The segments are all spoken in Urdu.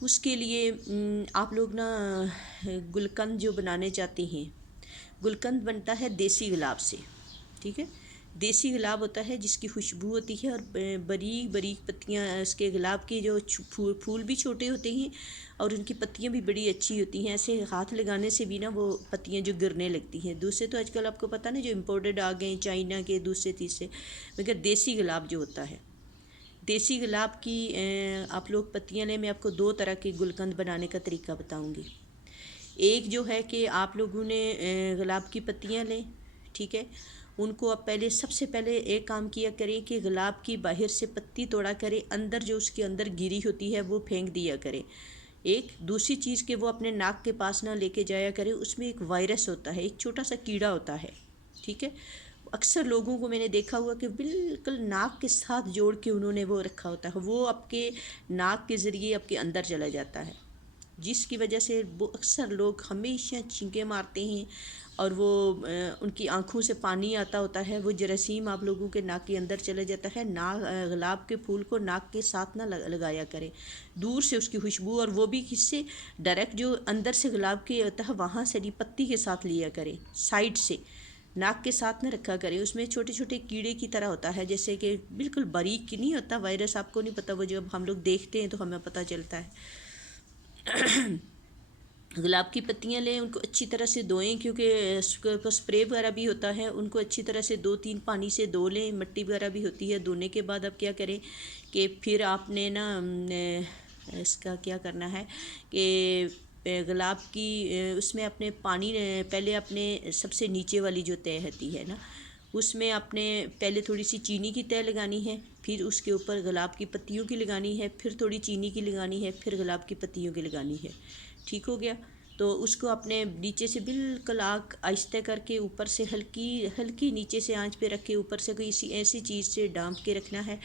اس کے لیے آپ لوگ نا گلقند جو بنانے چاہتے ہیں، گلقند بنتا ہے دیسی گلاب سے، ٹھیک ہے۔ دیسی گلاب ہوتا ہے جس کی خوشبو ہوتی ہے، اور باریک باریک پتیاں اس کے گلاب کے جو پھول بھی چھوٹے ہوتے ہیں اور ان کی پتیاں بھی بڑی اچھی ہوتی ہیں، ایسے ہاتھ لگانے سے بھی نا وہ پتیاں جو گرنے لگتی ہیں۔ دوسرے تو آج کل آپ کو پتہ نا جو امپورٹڈ آ گئے ہیں چائنا کے دوسرے تیسرے، مگر دیسی گلاب جو ہوتا ہے، دیسی گلاب کی آپ لوگ پتیاں لیں۔ میں آپ کو دو طرح کے گلقند بنانے کا طریقہ بتاؤں گی۔ ایک جو ہے کہ آپ لوگوں نے گلاب کی پتیاں لیں، ٹھیک ہے، ان کو آپ پہلے سب سے پہلے ایک کام کیا کریں کہ گلاب کی باہر سے پتی توڑا کریں، اندر جو اس کے اندر گری ہوتی ہے وہ پھینک دیا کریں۔ ایک دوسری چیز کہ وہ اپنے ناک کے پاس نہ لے کے جایا کرے، اس میں ایک وائرس ہوتا ہے، ایک چھوٹا سا کیڑا ہوتا ہے، ٹھیک ہے۔ اکثر لوگوں کو میں نے دیکھا ہوا کہ بالکل ناک کے ساتھ جوڑ کے انہوں نے وہ رکھا ہوتا ہے، وہ آپ کے ناک کے ذریعے آپ کے اندر چلا جاتا ہے، جس کی وجہ سے وہ اکثر لوگ ہمیشہ چھینکیں مارتے ہیں اور وہ ان کی آنکھوں سے پانی آتا ہوتا ہے، وہ جراثیم آپ لوگوں کے ناک کے اندر چلا جاتا ہے۔ گلاب کے پھول کو ناک کے ساتھ نہ لگایا کریں، دور سے اس کی خوشبو، اور وہ بھی کس سے، ڈائریکٹ جو اندر سے گلاب کے ہوتا ہے وہاں سے نہیں، پتی کے ساتھ لیا کریں، سائڈ سے، ناک کے ساتھ نہ رکھا کریں۔ اس میں چھوٹے چھوٹے کیڑے کی طرح ہوتا ہے، جیسے کہ بالکل باریک نہیں ہوتا وائرس، آپ کو نہیں پتہ، وہ جب ہم لوگ دیکھتے ہیں تو ہمیں پتہ چلتا ہے۔ گلاب کی پتیاں لیں، ان کو اچھی طرح سے دھوئیں، کیونکہ اس کے اوپر اسپرے وغیرہ بھی ہوتا ہے، ان کو اچھی طرح سے 2-3 پانی سے دھو لیں، مٹی وغیرہ بھی ہوتی ہے۔ دھونے کے بعد آپ کیا کریں کہ پھر آپ نے نا اس کا کیا کرنا ہے کہ گلاب کی اس میں اپنے پانی پہلے اپنے سب سے نیچے والی جو تہہ ہوتی ہے نا، اس میں آپ نے پہلے تھوڑی سی چینی کی تہہ لگانی ہے، پھر اس کے اوپر گلاب کی پتیوں کی لگانی ہے، پھر تھوڑی چینی کی لگانی ہے، پھر گلاب کی پتیوں کی لگانی ہے، ٹھیک ہو گیا۔ تو اس کو اپنے نیچے سے بالکل آگ آہستہ کر کے اوپر سے ہلکی ہلکی نیچے سے آنچ پہ رکھ کے اوپر سے کوئی ایسی چیز سے ڈانپ کے رکھنا ہے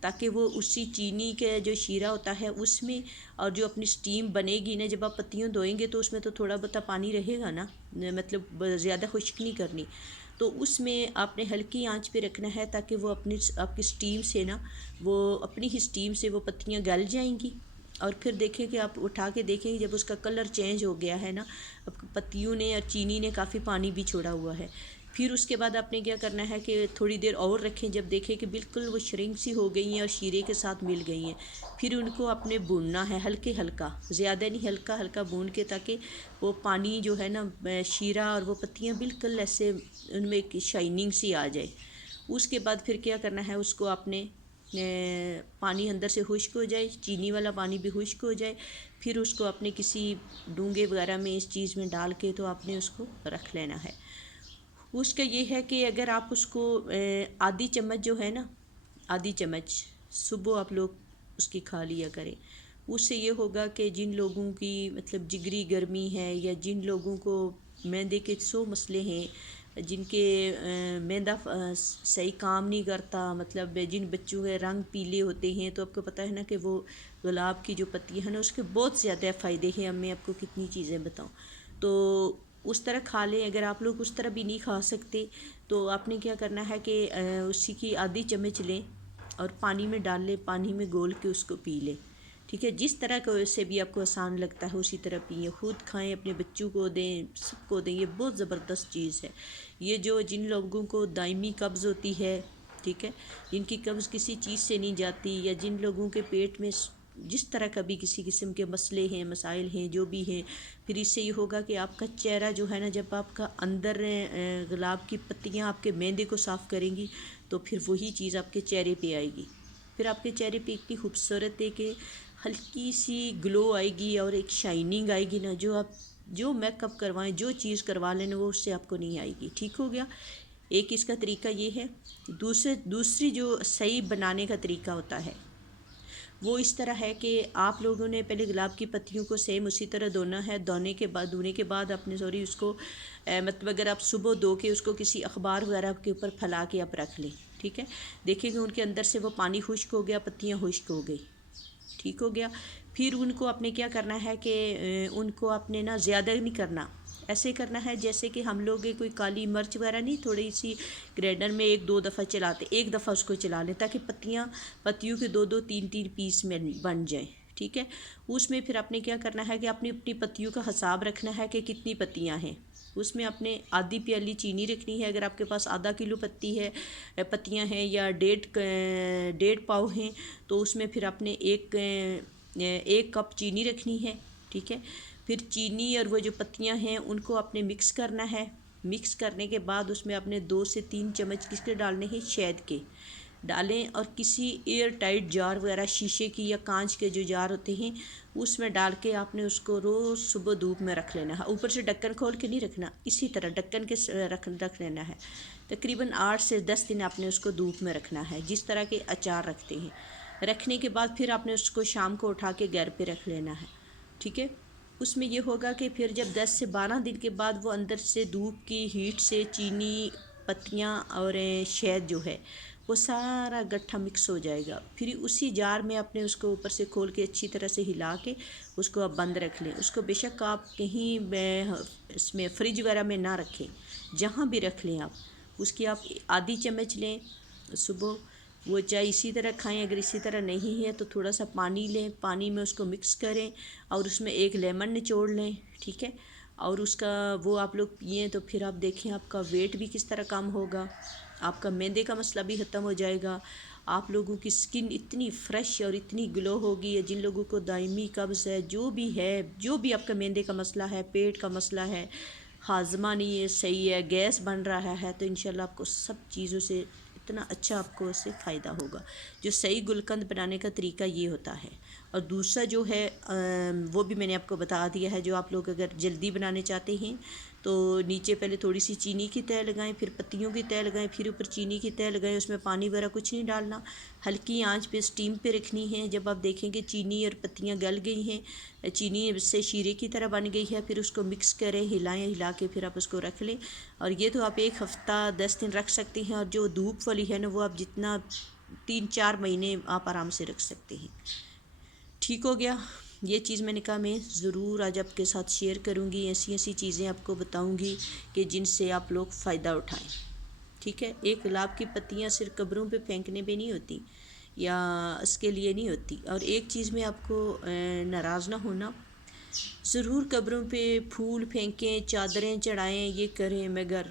تاکہ وہ اسی چینی کے جو شیرہ ہوتا ہے اس میں، اور جو اپنی سٹیم بنے گی نا، جب آپ پتیوں دھوئیں گے تو اس میں تو تھوڑا بہت پانی رہے گا نا، مطلب زیادہ خشک نہیں کرنی، تو اس میں آپ نے ہلکی آنچ پہ رکھنا ہے تاکہ وہ آپ کی سٹیم سے نا، وہ اپنی ہی سٹیم سے وہ پتیاں گل جائیں گی۔ اور پھر دیکھیں کہ آپ اٹھا کے دیکھیں جب اس کا کلر چینج ہو گیا ہے نا، اب پتیوں نے اور چینی نے کافی پانی بھی چھوڑا ہوا ہے، پھر اس کے بعد آپ نے کیا کرنا ہے کہ تھوڑی دیر اور رکھیں، جب دیکھیں کہ بالکل وہ شرنک سی ہو گئی ہیں اور شیرے کے ساتھ مل گئی ہیں، پھر ان کو آپ نے بھوننا ہے ہلکے ہلکا، زیادہ نہیں، ہلکا ہلکا بھون کے، تاکہ وہ پانی جو ہے نا شیرہ اور وہ پتیاں بالکل ایسے ان میں ایک شائننگ سی آ جائے۔ اس کے بعد پھر کیا کرنا ہے، اس کو آپ نے پانی اندر سے خشک ہو جائے، چینی والا پانی بھی خشک ہو جائے، پھر اس کو اپنے کسی ڈونگے وغیرہ میں اس چیز میں ڈال کے تو آپ نے اس کو رکھ لینا ہے۔ اس کا یہ ہے کہ اگر آپ اس کو آدھی چمچ جو ہے نا، آدھی چمچ صبح آپ لوگ اس کی کھا لیا کریں، اس سے یہ ہوگا کہ جن لوگوں کی مطلب جگری گرمی ہے، یا جن لوگوں کو معدے کے 100 مسئلے ہیں، جن کے معدہ صحیح کام نہیں کرتا، مطلب جن بچوں کے رنگ پیلے ہوتے ہیں، تو آپ کو پتہ ہے نا کہ وہ گلاب کی جو پتی ہے نا اس کے بہت زیادہ فائدے ہیں، اب میں آپ کو کتنی چیزیں بتاؤں، تو اس طرح کھا لیں۔ اگر آپ لوگ اس طرح بھی نہیں کھا سکتے تو آپ نے کیا کرنا ہے کہ اسی کی آدھی چمچ لیں اور پانی میں ڈال لیں، پانی میں گول کے اس کو پی لیں، ٹھیک ہے، جس طرح کو سے بھی آپ کو آسان لگتا ہے اسی طرح پئیں، خود کھائیں، اپنے بچوں کو دیں، سب کو دیں، یہ بہت زبردست چیز ہے۔ یہ جو جن لوگوں کو دائمی قبض ہوتی ہے، ٹھیک ہے، جن کی قبض کسی چیز سے نہیں جاتی، یا جن لوگوں کے پیٹ میں جس طرح کا بھی کسی قسم کے مسئلے ہیں، مسائل ہیں، جو بھی ہیں، پھر اس سے یہ ہوگا کہ آپ کا چہرہ جو ہے نا، جب آپ کا اندر گلاب کی پتیاں آپ کے معدے کو صاف کریں گی تو پھر وہی چیز آپ کے چہرے پہ آئے گی، پھر آپ کے چہرے پہ اتنی خوبصورت ہے کہ ہلکی سی گلو آئے گی اور ایک شائننگ آئے گی نا، جو آپ جو میک اپ کروائیں، جو چیز کروا لینا، وہ اس سے آپ کو نہیں آئے گی، ٹھیک ہو گیا۔ ایک اس کا طریقہ یہ ہے۔ دوسری جو صحیح بنانے کا طریقہ ہوتا ہے وہ اس طرح ہے کہ آپ لوگوں نے پہلے گلاب کی پتیوں کو سیم اسی طرح دھونا ہے، دھونے کے بعد آپ نے اس کو مطلب اگر آپ صبح دھو کے اس کو کسی اخبار وغیرہ کے اوپر پھیلا کے آپ رکھ لیں، ٹھیک ہے، دیکھیں کہ ان کے اندر سے وہ پانی خشک ہو گیا، پتیاں خشک ہو گئی، ٹھیک ہو گیا۔ پھر ان کو آپ نے کیا کرنا ہے کہ ان کو آپ نے نا زیادہ نہیں کرنا، ایسے کرنا ہے جیسے کہ ہم لوگ کوئی کالی مرچ وغیرہ نہیں، تھوڑی سی گرینڈر میں 1-2 دفعہ چلاتے، ایک دفعہ اس کو چلا لیں تاکہ پتیوں کے 2-2 3-3 پیس میں بن جائیں، ٹھیک ہے. اس میں پھر آپ نے کیا کرنا ہے کہ اپنی اپنی پتیوں کا حساب رکھنا ہے کہ کتنی پتیاں ہیں. اس میں آپ نے آدھی پیالی چینی رکھنی ہے. اگر آپ کے پاس آدھا کلو پتی ہے پتیاں ہیں یا 1.5 پاؤ ہیں تو اس میں پھر آپ نے ایک کپ چینی رکھنی ہے. ٹھیک ہے. پھر چینی اور وہ جو پتیاں ہیں ان کو آپ نے مکس کرنا ہے. مکس کرنے کے بعد اس میں آپ نے 2 سے 3 چمچ کس کے ڈالنے ہیں؟ شہد کے ڈالیں. اور کسی ایئر ٹائٹ جار وغیرہ شیشے کی یا کانچ کے جو جار ہوتے ہیں اس میں ڈال کے آپ نے اس کو روز صبح دھوپ میں رکھ لینا ہے. اوپر سے ڈھکن کھول کے نہیں رکھنا, اسی طرح ڈھکن کے رکھ لینا ہے. تقریباً 8 سے 10 دن آپ نے اس کو دھوپ میں رکھنا ہے, جس طرح کے اچار رکھتے ہیں. رکھنے کے بعد پھر آپ نے اس کو شام کو اٹھا کے گھر پہ رکھ لینا ہے. ٹھیک ہے. اس میں یہ ہوگا کہ پھر جب 10 سے 12 دن کے بعد وہ اندر سے دھوپ کی ہیٹ سے چینی, پتیاں اور شہد جو ہے وہ سارا گٹھا مکس ہو جائے گا. پھر اسی جار میں آپ نے اس کو اوپر سے کھول کے اچھی طرح سے ہلا کے اس کو آپ بند رکھ لیں. اس کو بے شک آپ کہیں اس میں فریج وغیرہ میں نہ رکھیں, جہاں بھی رکھ لیں آپ. اس کی آپ آدھی چمچ لیں صبح, وہ چائے اسی طرح کھائیں. اگر اسی طرح نہیں ہے تو تھوڑا سا پانی لیں, پانی میں اس کو مکس کریں اور اس میں 1 لیمن نچوڑ لیں. ٹھیک ہے. اور اس کا وہ آپ لوگ پئیں تو پھر آپ دیکھیں آپ کا ویٹ بھی کس طرح کم ہوگا, آپ کا معدے کا مسئلہ بھی ختم ہو جائے گا. آپ لوگوں کی سکن اتنی فریش اور اتنی گلو ہوگی. یا جن لوگوں کو دائمی قبض ہے, جو بھی آپ کا معدے کا مسئلہ ہے, پیٹ کا مسئلہ ہے, ہاضمہ نہیں ہے صحیح ہے, گیس بن رہا ہے, تو انشاءاللہ آپ کو سب چیزوں سے اتنا اچھا آپ کو اس سے فائدہ ہوگا. جو صحیح گلقند بنانے کا طریقہ یہ ہوتا ہے. اور دوسرا جو ہے وہ بھی میں نے آپ کو بتا دیا ہے. جو آپ لوگ اگر جلدی بنانے چاہتے ہیں تو نیچے پہلے تھوڑی سی چینی کی تہ لگائیں, پھر پتیوں کی تہ لگائیں, پھر اوپر چینی کی تہ لگائیں. اس میں پانی وغیرہ کچھ نہیں ڈالنا, ہلکی آنچ پہ اسٹیم پہ رکھنی ہے. جب آپ دیکھیں کہ چینی اور پتیاں گل گئی ہیں, چینی اس سے شیرے کی طرح بن گئی ہے, پھر اس کو مکس کریں, ہلائیں, ہلا کے پھر آپ اس کو رکھ لیں. اور یہ تو آپ 1 ہفتہ 10 دن رکھ سکتے ہیں. اور جو دھوپ والی ہے نا وہ آپ جتنا 3-4 مہینے آپ آرام سے رکھ سکتے ہیں. ٹھیک ہو گیا. یہ چیز میں نے کہا میں ضرور آج آپ کے ساتھ شیئر کروں گی. ایسی چیزیں آپ کو بتاؤں گی کہ جن سے آپ لوگ فائدہ اٹھائیں. ٹھیک ہے. ایک گلاب کی پتیاں صرف قبروں پہ پھینکنے پہ نہیں ہوتی یا اس کے لیے نہیں ہوتی. اور ایک چیز میں آپ کو ناراض نہ ہونا, ضرور قبروں پہ پھول پھینکیں, چادریں چڑھائیں, یہ کریں, مگر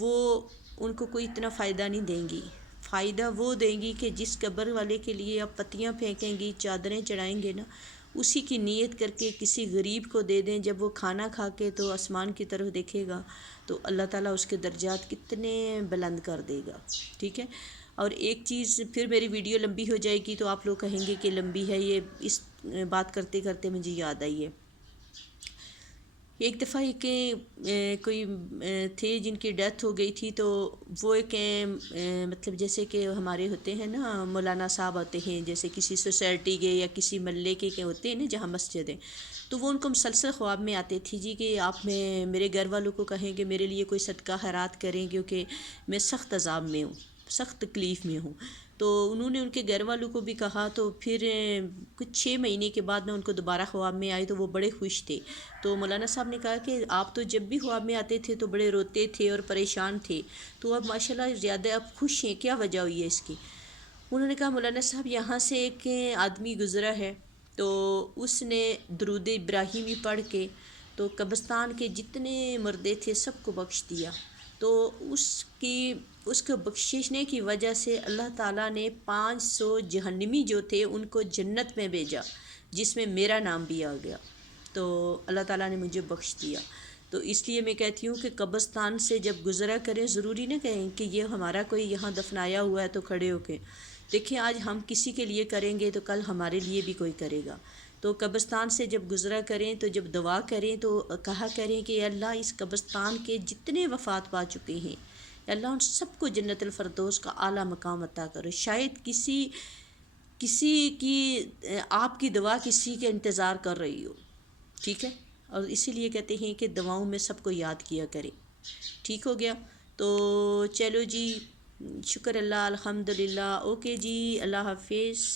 وہ ان کو کوئی اتنا فائدہ نہیں دیں گی. فائدہ وہ دیں گی کہ جس قبر والے کے لیے آپ پتیاں پھینکیں گی, چادریں چڑھائیں گے نا, اسی کی نیت کر کے کسی غریب کو دے دیں. جب وہ کھانا کھا کے تو آسمان کی طرف دیکھے گا تو اللہ تعالیٰ اس کے درجات کتنے بلند کر دے گا. ٹھیک ہے. اور ایک چیز, پھر میری ویڈیو لمبی ہو جائے گی تو آپ لوگ کہیں گے کہ لمبی ہے, یہ اس بات کرتے کرتے مجھے یاد آئی ہے. ایک دفعہ کوئی تھے جن کی ڈیتھ ہو گئی تھی, تو وہ ایک مطلب جیسے کہ ہمارے ہوتے ہیں نا مولانا صاحب ہوتے ہیں, جیسے کسی سوسائٹی کے یا کسی محلے کے ہوتے ہیں نا جہاں مسجدیں, تو وہ ان کو مسلسل خواب میں آتے تھی جی کہ آپ میرے گھر والوں کو کہیں کہ میرے لیے کوئی صدقہ خیرات کریں, کیونکہ میں سخت عذاب میں ہوں, سخت تکلیف میں ہوں. تو انہوں نے ان کے گھر والوں کو بھی کہا, تو پھر کچھ 6 مہینے کے بعد میں ان کو دوبارہ خواب میں آئی تو وہ بڑے خوش تھے. تو مولانا صاحب نے کہا کہ آپ تو جب بھی خواب میں آتے تھے تو بڑے روتے تھے اور پریشان تھے, تو اب ماشاءاللہ زیادہ اب خوش ہیں, کیا وجہ ہوئی ہے اس کی؟ انہوں نے کہا مولانا صاحب یہاں سے ایک آدمی گزرا ہے, تو اس نے درود ابراہیمی پڑھ کے تو قبرستان کے جتنے مردے تھے سب کو بخش دیا. تو اس کو بخشنے کی وجہ سے اللہ تعالیٰ نے 500 جہنمی جو تھے ان کو جنت میں بھیجا, جس میں میرا نام بھی آ گیا. تو اللہ تعالیٰ نے مجھے بخش دیا. تو اس لیے میں کہتی ہوں کہ قبرستان سے جب گزرا کریں, ضروری نہ کہیں کہ یہ ہمارا کوئی یہاں دفنایا ہوا ہے تو کھڑے ہو کے دیکھیں, آج ہم کسی کے لیے کریں گے تو کل ہمارے لیے بھی کوئی کرے گا. تو قبرستان سے جب گزرا کریں تو جب دعا کریں تو کہا کریں کہ اے اللہ اس قبرستان کے جتنے وفات پا چکے ہیں, اے اللہ ان سب کو جنت الفردوس کا اعلیٰ مقام عطا کرو. شاید کسی کی آپ کی دعا کسی کے انتظار کر رہی ہو. ٹھیک ہے. اور اسی لیے کہتے ہیں کہ دعاؤں میں سب کو یاد کیا کریں. ٹھیک ہو گیا. تو چلو جی, شکر اللہ, الحمدللہ. اوکے جی, اللہ حافظ.